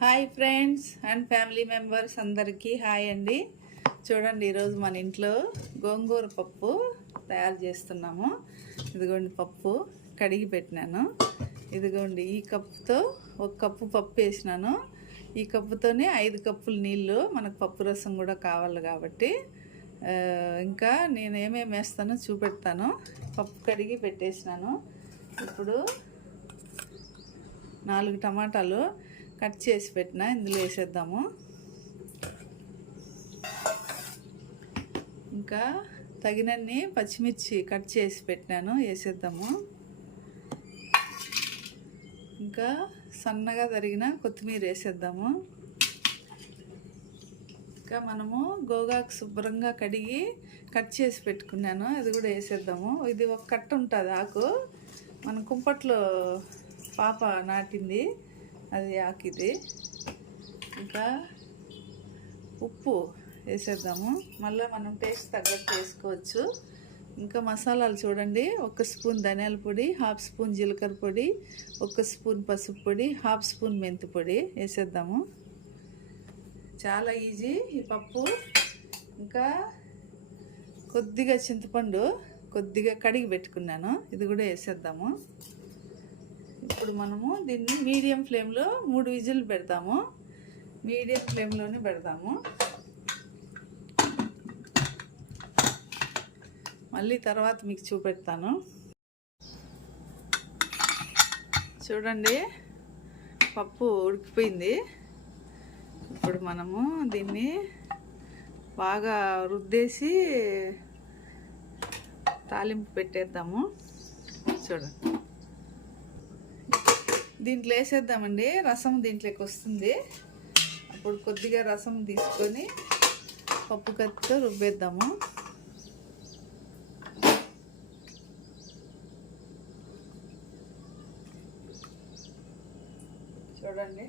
Hi friends and family members అందరికీ hi అండి. చూడండి, ఈరోజు మన ఇంట్లో గోంగూర పప్పు తయారు చేస్తున్నాము. ఇదిగోండి, పప్పు కడిగి పెట్టినాను. ఇదిగోండి, ఈ కప్పుతో ఒక కప్పు పప్పు వేసినాను. ఈ కప్పుతోనే 5 కప్పులు నీళ్ళు. మనకు పప్పు రసం కూడా కావాలి కాబట్టి ఇంకా నేను ఏమేమి వేస్తానో చూపెడతాను. పప్పు కడిగి పెట్టేసినాను. ఇప్పుడు 4 టమాటాలు కట్ చేసి పెట్టిన ఇందులో వేసేద్దాము. ఇంకా తగినన్ని పచ్చిమిర్చి కట్ చేసి పెట్టినాను, వేసేద్దాము. ఇంకా సన్నగా తరిగిన కొత్తిమీర వేసేద్దాము. ఇంకా మనము గోగాకు శుభ్రంగా కడిగి కట్ చేసి పెట్టుకున్నాను, అది కూడా వేసేద్దాము. ఇది ఒక కట్ట ఉంటుంది ఆకు, మన కుంపట్లో పాప నాటింది, అది ఆకిది. ఇంకా ఉప్పు వేసేద్దాము, మళ్ళీ మనం టేస్ట్ తగ్గట్టు వేసుకోవచ్చు. ఇంకా మసాలాలు చూడండి, 1 స్పూన్ ధనియాల పొడి, 1/2 స్పూన్ జీలకర్ర పొడి, 1 స్పూన్ పసుపు పొడి, 1/2 స్పూన్ మెంతి పొడి వేసేద్దాము. చాలా ఈజీ ఈ పప్పు. ఇంకా కొద్దిగా చింతపండు కొద్దిగా కడిగి పెట్టుకున్నాను, ఇది కూడా వేసేద్దాము. ఇప్పుడు మనము దీన్ని మీడియం ఫ్లేమ్లో 3 విజిల్ పెడతాము. మీడియం ఫ్లేమ్లోనే పెడతాము. మళ్ళీ తర్వాత మీకు చూపెడతాను. చూడండి, పప్పు ఉడికిపోయింది. ఇప్పుడు మనము దీన్ని బాగా రుద్దేసి తాలింపు పెట్టేద్దాము. చూడండి, దీంట్లో వేసేద్దామండి. రసం దీంట్లోకి వస్తుంది. అప్పుడు కొద్దిగా రసం తీసుకొని పప్పు కత్తితో రుబ్బేద్దాము. చూడండి,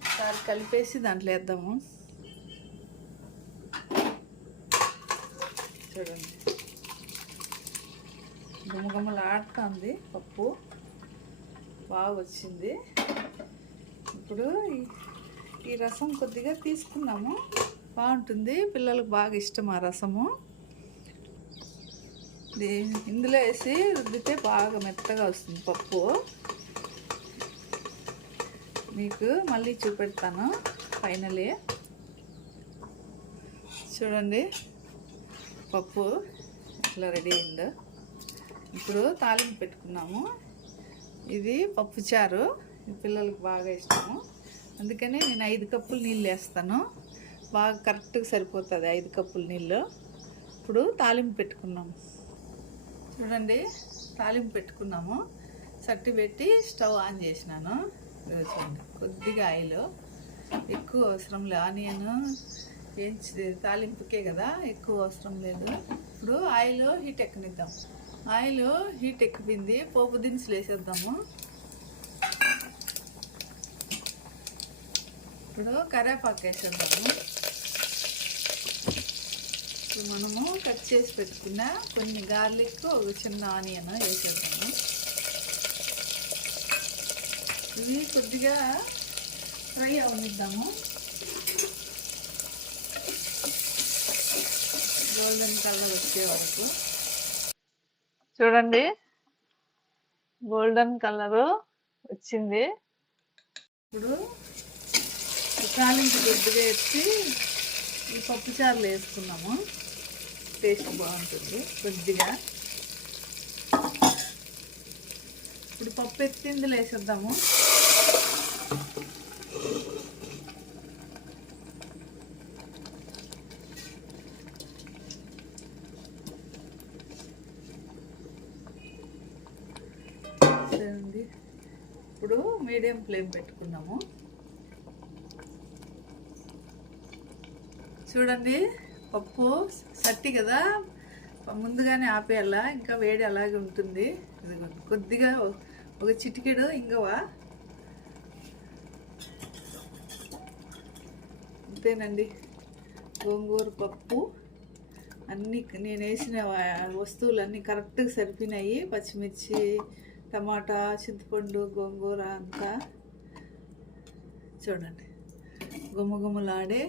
ఒకసారి కలిపేసి దాంట్లో వేద్దాము. చూడండి, గుమగుమలు ఆడుతుంది, పప్పు బాగా వచ్చింది. ఇప్పుడు ఈ రసం కొద్దిగా తీసుకున్నాము, బాగుంటుంది, పిల్లలకు బాగా ఇష్టం ఆ రసము. ఇందులో వేసి రుద్దితే బాగా మెత్తగా వస్తుంది పప్పు. మీకు మళ్ళీ చూపెడతాను ఫైనలీ. చూడండి, పప్పు ఇట్లా రెడీ అయిందో. ఇప్పుడు తాలింపు పెట్టుకున్నాము. ఇది పప్పుచారు, పిల్లలకు బాగా ఇష్టము, అందుకని నేను 5 కప్పులు నీళ్ళు వేస్తాను. బాగా కరెక్ట్గా సరిపోతుంది 5 కప్పులు నీళ్ళు. ఇప్పుడు తాలింపు పెట్టుకున్నాము. చూడండి, తాలింపు పెట్టుకున్నాము. సట్టి పెట్టి స్టవ్ ఆన్ చేసినాను. చూడండి, కొద్దిగా ఆయిల్, ఎక్కువ అవసరం లేదు. ఆనియన్ వేయించి తాలింపుకే కదా, ఎక్కువ అవసరం లేదు. ఇప్పుడు ఆయిల్ హీట్ ఎక్కనిద్దాం. ఆయిల్ హీట్ ఎక్కిపోయింది, పోపు దినుసులు వేసేద్దాము. ఇప్పుడు కరివేపాకు వేసేద్దాము. ఇప్పుడు మనము కట్ చేసి పెట్టుకున్న కొన్ని గార్లిక్, ఒక చిన్న ఆనియన్ వేసేద్దాము. ఇవి కొద్దిగా ఫ్రై అవనిద్దాము, గోల్డెన్ కలర్ వచ్చే వరకు. చూడండి, గోల్డెన్ కలరు వచ్చింది. ఇప్పుడు తాలింపు కొద్దిగా ఎత్తి ఈ పప్పుచారులు వేసుకున్నాము, టేస్ట్ బాగుంటుంది కొద్దిగా. ఇప్పుడు పప్పు ఎత్తి ఇందులో వేసేద్దాము. ఇప్పుడు మీడియం ఫ్లేమ్ పెట్టుకున్నాము. చూడండి, పప్పు సట్టి కదా, ముందుగానే ఆపేయాలా, ఇంకా వేడి అలాగే ఉంటుంది. కొద్దిగా ఒక చిటికెడు ఇంగువ, అంతేనండి. గోంగూర పప్పు అన్నీ నేను వేసిన వస్తువులన్నీ కరెక్ట్గా సరిపోయినాయి. పచ్చిమిర్చి, టమాటా, చింతపండు, గోంగూర అంతా చూడండి గుమగుమలాడే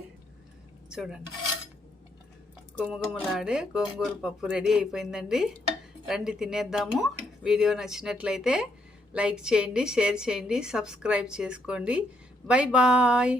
గుమగుమలాడే గోంగూర పప్పు రెడీ అయిపోయిందండి. రండి తినేద్దాము. వీడియో నచ్చినట్లయితే లైక్ చేయండి, షేర్ చేయండి, సబ్స్క్రైబ్ చేసుకోండి. Bye bye.